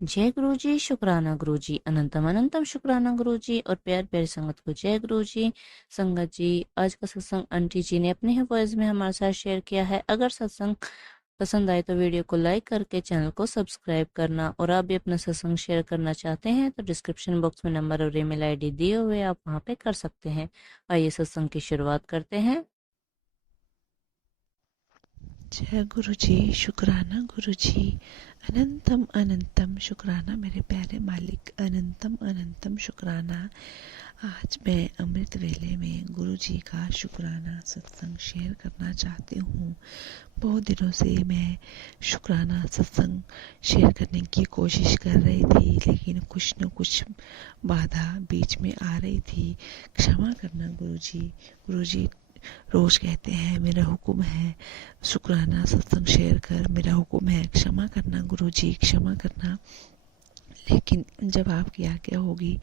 जय गुरु जी, शुक्राना गुरु जी, अनंतम अनंतम शुक्राना गुरु जी और प्यार प्यारी संगत को जय गुरु जी। संगत जी, आज का सत्संग आंटी जी ने अपने ही वॉइस में हमारे साथ शेयर किया है। अगर सत्संग पसंद आए तो वीडियो को लाइक करके चैनल को सब्सक्राइब करना, और आप भी अपना सत्संग शेयर करना चाहते हैं तो डिस्क्रिप्शन बॉक्स में नंबर और ईमेल आईडी दिए हुए आप वहां पे कर सकते हैं। आइए सत्संग की शुरुआत करते हैं। जय गुरु जी, शुक्राना गुरु जी, अनंतम अनंतम शुक्राना मेरे प्यारे मालिक, अनंतम अनंतम शुक्राना। आज मैं अमृत वेले में गुरु जी का शुक्राना सत्संग शेयर करना चाहती हूँ। बहुत दिनों से मैं शुक्राना सत्संग शेयर करने की कोशिश कर रही थी, लेकिन कुछ न कुछ बाधा बीच में आ रही थी। क्षमा करना गुरु जी। गुरु जी रोज कहते हैं मेरा हुक्म है शुक्राना सत्संग शेयर कर, मेरा हुक्म है क्षमा करना गुरु जी, क्षमा करना। लेकिन जब आपकी आज्ञा होगी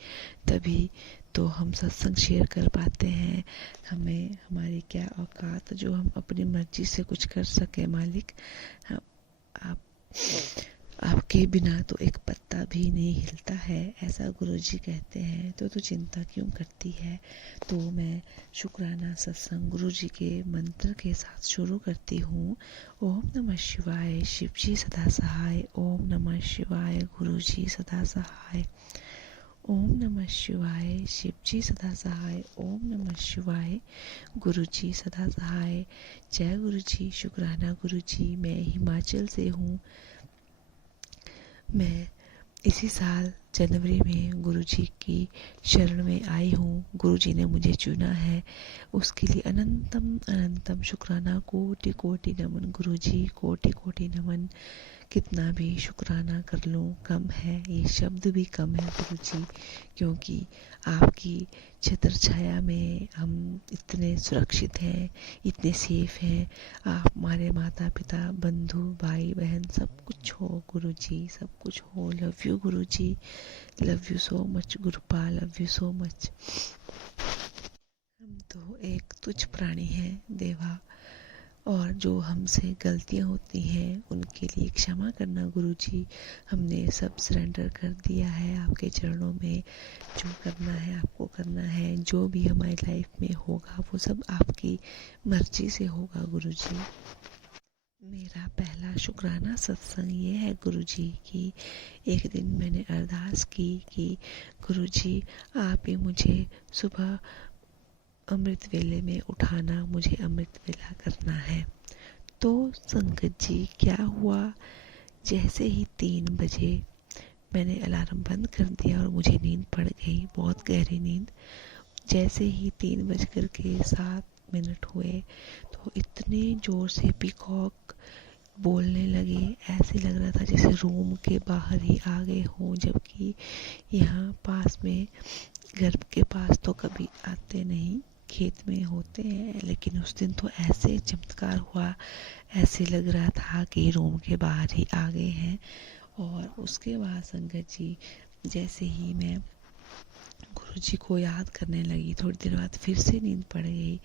तभी तो हम सत्संग शेयर कर पाते हैं। हमें हमारी क्या औकात जो हम अपनी मर्जी से कुछ कर सके मालिक। हम आप आपके बिना तो एक पत्ता भी नहीं हिलता है, ऐसा गुरुजी कहते हैं। तो चिंता क्यों करती है। तो मैं शुक्राना सत्संग गुरुजी के मंत्र के साथ शुरू करती हूँ। ओम नमः शिवाय, शिव जी सदा सहाय। ओम नमः शिवाय, गुरुजी सदा सहाय। ओम नमः शिवाय, शिव जी सदा सहाय। ओम नमः शिवाय, गुरुजी सदा सहाय। जय गुरुजी, शुक्राना गुरुजी। मैं हिमाचल से हूँ। मैं इसी साल जनवरी में गुरुजी की शरण में आई हूँ। गुरुजी ने मुझे चुना है, उसके लिए अनंतम अनंतम शुक्राना, कोटि कोटि नमन गुरुजी, कोटि कोटि नमन। कितना भी शुक्राना कर लूँ कम है, ये शब्द भी कम है गुरुजी, क्योंकि आपकी छत्र छाया में हम इतने सुरक्षित हैं, इतने सेफ हैं। आप हमारे माता पिता बंधु भाई बहन सब कुछ हो गुरुजी, सब कुछ हो। Love you Guruji, love you so much गुरुपा, love you so much. हम तो एक तुच्छ प्राणी हैं देवा, और जो हमसे गलतियां होती हैं उनके लिए क्षमा करना गुरुजी। हमने सब सरेंडर कर दिया है आपके चरणों में। जो करना है आपको करना है, जो भी हमारी लाइफ में होगा वो सब आपकी मर्जी से होगा गुरुजी। मेरा पहला शुक्राना सत्संग ये है गुरुजी की एक दिन मैंने अरदास की कि गुरुजी आप ही मुझे सुबह अमृत वेले में उठाना, मुझे अमृत वेला करना है। तो संगत जी क्या हुआ, जैसे ही 3 बजे मैंने अलार्म बंद कर दिया और मुझे नींद पड़ गई, बहुत गहरी नींद। जैसे ही 3:07 हुए तो इतने जोर से पीकॉक बोलने लगे, ऐसे लग रहा था जैसे रूम के बाहर ही आ गए हों, जबकि यहाँ पास में घर के पास तो कभी आते नहीं, खेत में होते हैं। लेकिन उस दिन तो ऐसे चमत्कार हुआ, ऐसे लग रहा था कि रूम के बाहर ही आ गए हैं। और उसके बाद संगत जी जैसे ही मैं गुरुजी को याद करने लगी, थोड़ी देर बाद फिर से नींद पड़ गई।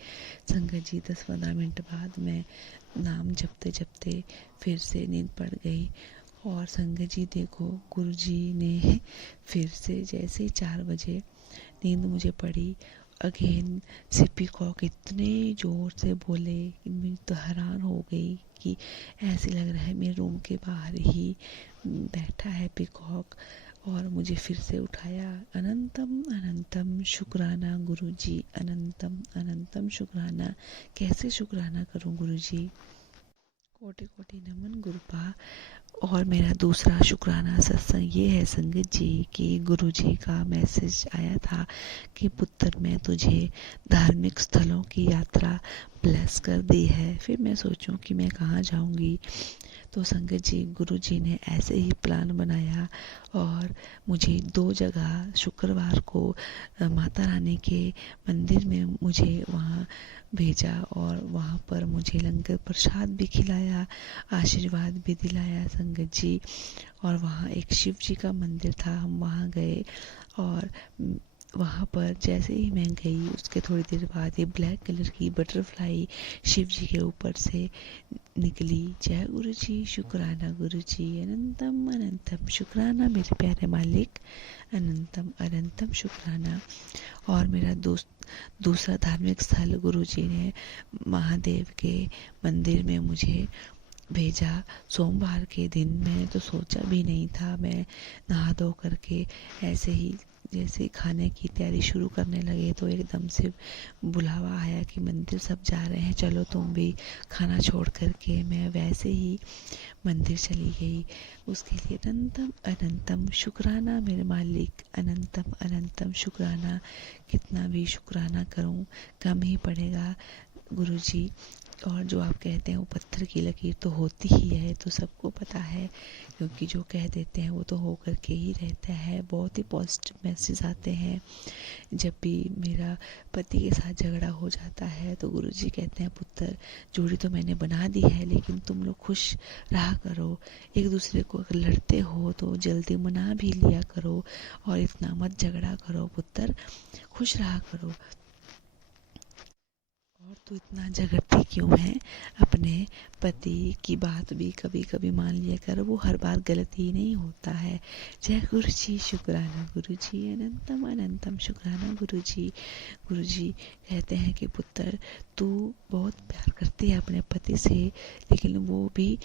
संगत जी 10-15 मिनट बाद मैं नाम जपते जपते फिर से नींद पड़ गई। और संगत जी देखो, गुरुजी ने फिर से जैसे 4 बजे नींद मुझे पड़ी, अगेन से पीकॉक इतने ज़ोर से बोले कि मैं तो हैरान हो गई कि ऐसे लग रहा है मेरे रूम के बाहर ही बैठा है पीकॉक। और मुझे फिर से उठाया। अनंतम अनंतम शुक्राना गुरुजी, अनंतम अनंतम शुक्राना। कैसे शुक्राना करूं गुरुजी, कोटि कोटि नमन गुरुपा। और मेरा दूसरा शुक्राना सत्संग ये है संगत जी कि गुरुजी का मैसेज आया था कि पुत्र मैं तुझे धार्मिक स्थलों की यात्रा ब्लेस कर दी है। फिर मैं सोचूं कि मैं कहाँ जाऊंगी, तो संगत जी गुरुजी ने ऐसे ही प्लान बनाया और मुझे 2 जगह शुक्रवार को माता रानी के मंदिर में मुझे वहाँ भेजा, और वहाँ पर मुझे लंगर प्रसाद भी खिलाया, आशीर्वाद भी दिलाया संगत जी। और वहाँ एक शिव जी का मंदिर था, हम वहाँ गए और वहाँ पर जैसे ही मैं गई उसके थोड़ी देर बाद ये ब्लैक कलर की बटरफ्लाई शिव जी के ऊपर से निकली। जय गुरु जी, शुक्राना गुरु जी, अनंतम अनंतम शुक्राना मेरे प्यारे मालिक, अनंतम अनंतम शुक्राना। और मेरा दूसरा धार्मिक स्थल गुरु जी ने महादेव के मंदिर में मुझे भेजा सोमवार के दिन। मैंने तो सोचा भी नहीं था, मैं नहा धो करके ऐसे ही जैसे खाने की तैयारी शुरू करने लगे तो एकदम से बुलावा आया कि मंदिर सब जा रहे हैं, चलो तुम भी। खाना छोड़ करके मैं वैसे ही मंदिर चली गई। उसके लिए अनंतम अनंतम शुक्राना मेरे मालिक, अनंतम अनंतम शुक्राना। कितना भी शुक्राना करूं कम ही पड़ेगा गुरुजी। और जो आप कहते हैं वो पत्थर की लकीर तो होती ही है, तो सबको पता है, क्योंकि जो कह देते हैं वो तो हो करके ही रहता है। बहुत ही पॉजिटिव मैसेज आते हैं। जब भी मेरा पति के साथ झगड़ा हो जाता है तो गुरुजी कहते हैं, पुत्र जोड़ी तो मैंने बना दी है, लेकिन तुम लोग खुश रहा करो। एक दूसरे को अगर लड़ते हो तो जल्दी मना भी लिया करो और इतना मत झगड़ा करो पुत्र, खुश रहा करो। और तू इतना झगड़ती क्यों है? अपने पति की बात भी कभी कभी मान लिया कर, वो हर बार गलत ही नहीं होता है। जय गुरु जी, शुक्राना गुरु जी, अनंतम अनंतम शुक्राना गुरु जी। गुरु जी कहते हैं कि पुत्र तू बहुत प्यार करती है अपने पति से, लेकिन वो भी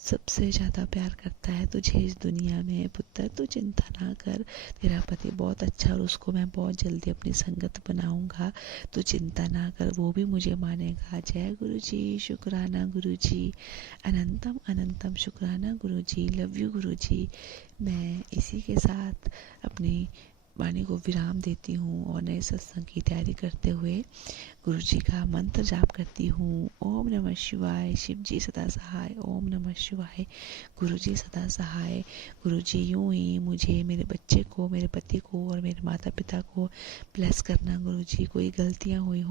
सबसे ज़्यादा प्यार करता है तुझे इस दुनिया में। पुत्र तू चिंता ना कर, तेरा पति बहुत अच्छा और उसको मैं बहुत जल्दी अपनी संगत बनाऊंगा, तो चिंता ना कर, वो भी मुझे मानेगा। जय गुरु जी, शुक्राना गुरु जी, अनंतम अनंतम शुक्राना गुरु जी, लव यू गुरु जी। मैं इसी के साथ अपनी वाणी को विराम देती हूँ और नए सत्संग की तैयारी करते हुए गुरु जी का मंत्र जाप करती हूँ। ओम नमः शिवाय, शिव जी सदा सहाय। ओम नमः शिवाय, गुरु जी सदा सहाय। गुरु जी यूं ही मुझे, मेरे बच्चे को, मेरे पति को और मेरे माता पिता को ब्लेस करना गुरु जी। कोई गलतियाँ हुई हो